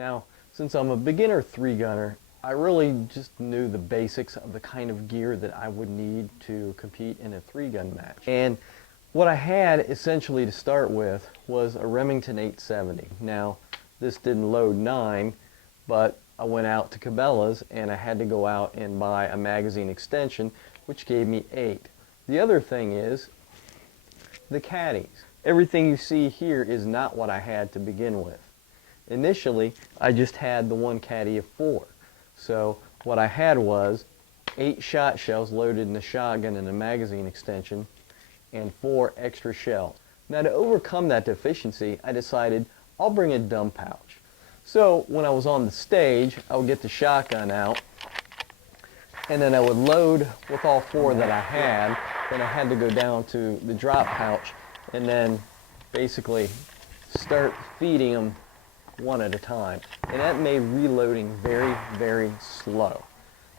Now, since I'm a beginner three-gunner, I really just knew the basics of the kind of gear that I would need to compete in a three-gun match. And what I had essentially to start with was a Remington 870. Now, this didn't load 9, but I went out to Cabela's and I had to go out and buy a magazine extension, which gave me 8. The other thing is the caddies. Everything you see here is not what I had to begin with. Initially, I just had the one caddy of 4. So what I had was 8 shot shells loaded in a shotgun and a magazine extension, and 4 extra shells. Now, to overcome that deficiency, I decided I'll bring a dump pouch. So when I was on the stage, I would get the shotgun out, and then I would load with all 4 that I had. Then I had to go down to the drop pouch and then basically start feeding them one at a time. And that made reloading very, very slow.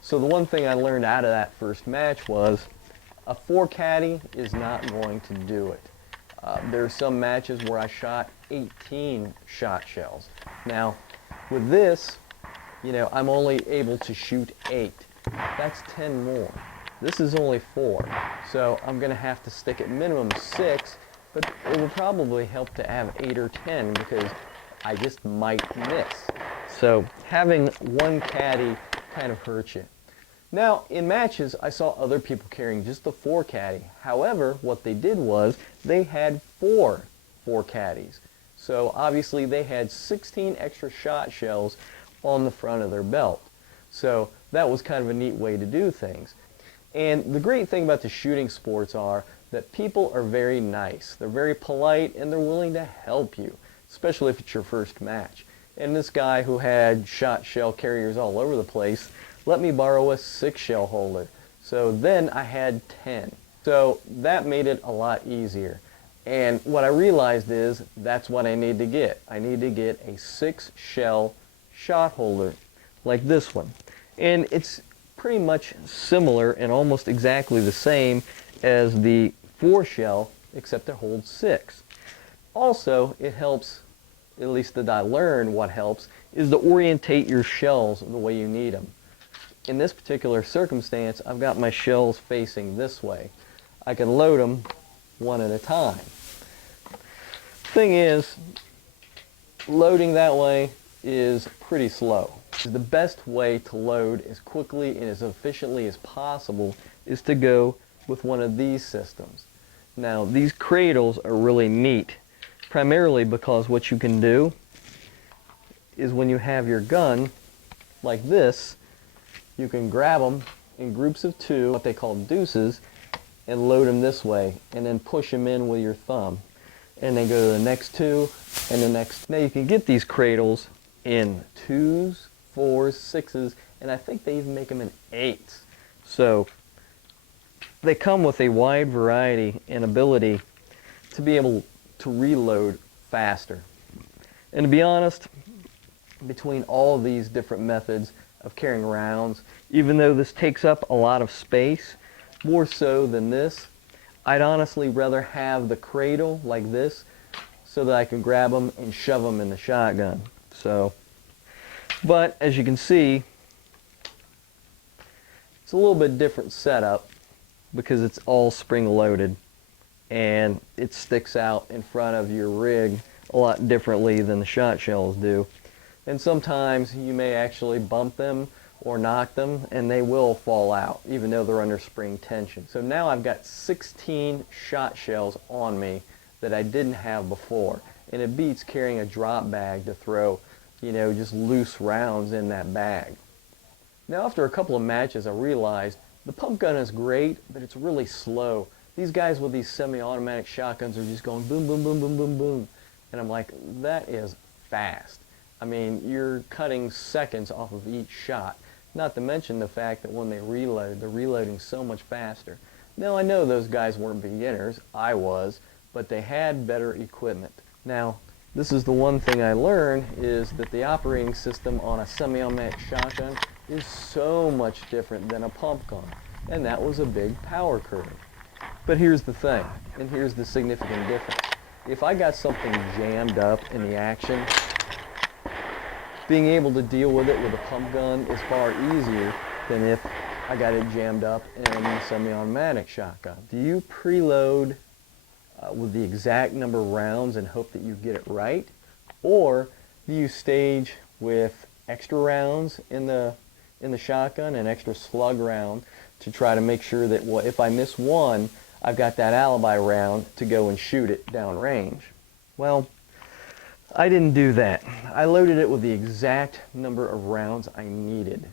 So the one thing I learned out of that first match was a 4 caddy is not going to do it. There are some matches where I shot 18 shot shells. Now, with this, I'm only able to shoot 8. That's 10 more. This is only 4. So I'm going to have to stick at minimum 6, but it would probably help to have 8 or 10 because I just might miss. So having one caddy kind of hurts you. Now, in matches, I saw other people carrying just the 4 caddy. However, what they did was they had 4 caddies. So obviously they had 16 extra shot shells on the front of their belt. So that was kind of a neat way to do things. And the great thing about the shooting sports are that people are very nice. They're very polite and they're willing to help you, especially if it's your first match. And this guy who had shot shell carriers all over the place let me borrow a 6 shell holder. So then I had 10. So that made it a lot easier. And what I realized is that's what I need to get. I need to get a 6 shell shot holder like this one. And it's pretty much similar and almost exactly the same as the 4 shell, except it holds 6. Also, it helps, at least that I learned what helps, is to orientate your shells the way you need them. In this particular circumstance, I've got my shells facing this way. I can load them one at a time. Thing is, loading that way is pretty slow. The best way to load as quickly and as efficiently as possible is to go with one of these systems. Now, these cradles are really neat, primarily because what you can do is when you have your gun like this, you can grab them in groups of 2, what they call deuces, and load them this way, and then push them in with your thumb. And then go to the next 2, and the next. Now you can get these cradles in 2s, 4s, 6s, and I think they even make them in 8s. So they come with a wide variety and ability to be able to reload faster. And to be honest, between all of these different methods of carrying rounds, even though this takes up a lot of space, more so than this, I'd honestly rather have the cradle like this so that I can grab them and shove them in the shotgun. So, but as you can see, it's a little bit different setup because it's all spring loaded and it sticks out in front of your rig a lot differently than the shot shells do. And sometimes you may actually bump them or knock them and they will fall out even though they're under spring tension. So now I've got 16 shot shells on me that I didn't have before, and it beats carrying a drop bag to throw, just loose rounds in that bag. Now after a couple of matches I realized the pump gun is great, but it's really slow. These guys with these semi-automatic shotguns are just going boom, boom, boom, boom, boom, boom. And I'm like, that is fast. I mean, you're cutting seconds off of each shot. Not to mention the fact that when they reload, they're reloading so much faster. Now, I know those guys weren't beginners. I was. But they had better equipment. Now, this is the one thing I learned, is that the operating system on a semi-automatic shotgun is so much different than a pump gun. And that was a big power curve. But here's the thing, and here's the significant difference. If I got something jammed up in the action, being able to deal with it with a pump gun is far easier than if I got it jammed up in a semi-automatic shotgun. Do you preload with the exact number of rounds and hope that you get it right? Or do you stage with extra rounds in the shotgun and extra slug round to try to make sure that, well, if I miss one, I've got that alibi round to go and shoot it downrange? Well, I didn't do that. I loaded it with the exact number of rounds I needed.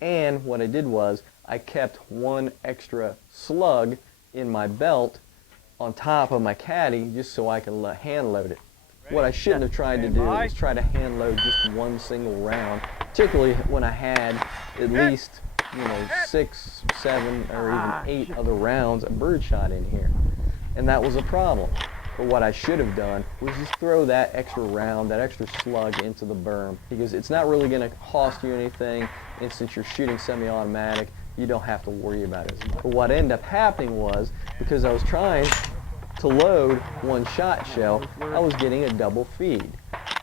And what I did was I kept one extra slug in my belt on top of my caddy just so I can hand load it. What I shouldn't have tried to do was try to hand load just one single round, particularly when I had at least 6, 7, or even 8 other rounds of birdshot in here. And that was a problem. But what I should have done was just throw that extra round, that extra slug into the berm, because it's not really going to cost you anything, and since you're shooting semi-automatic, you don't have to worry about it as much. But what ended up happening was, because I was trying to load one shot shell, I was getting a double feed.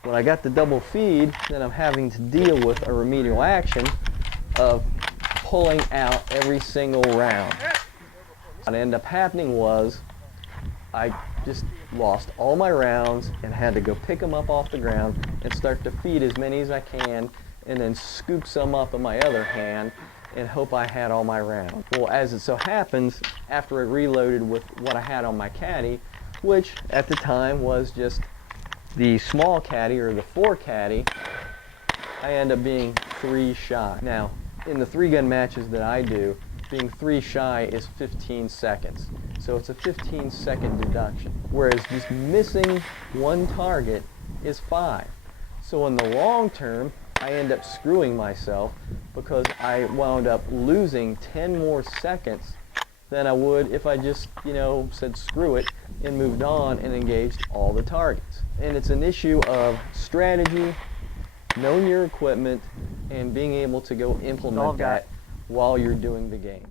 When I got the double feed, then I'm having to deal with a remedial action of pulling out every single round. What ended up happening was I just lost all my rounds and had to go pick them up off the ground and start to feed as many as I can, and then scoop some up in my other hand and hope I had all my rounds. Well, as it so happens, after I reloaded with what I had on my caddy, which at the time was just the small caddy or the 4 caddy, I end up being 3 shy. Now, in the 3-gun matches that I do, being 3 shy is 15 seconds. So it's a 15-second deduction, whereas just missing one target is 5. So in the long term, I end up screwing myself because I wound up losing 10 more seconds than I would if I just, said screw it and moved on and engaged all the targets. And it's an issue of strategy, knowing your equipment, and being able to go implement that while you're doing the game.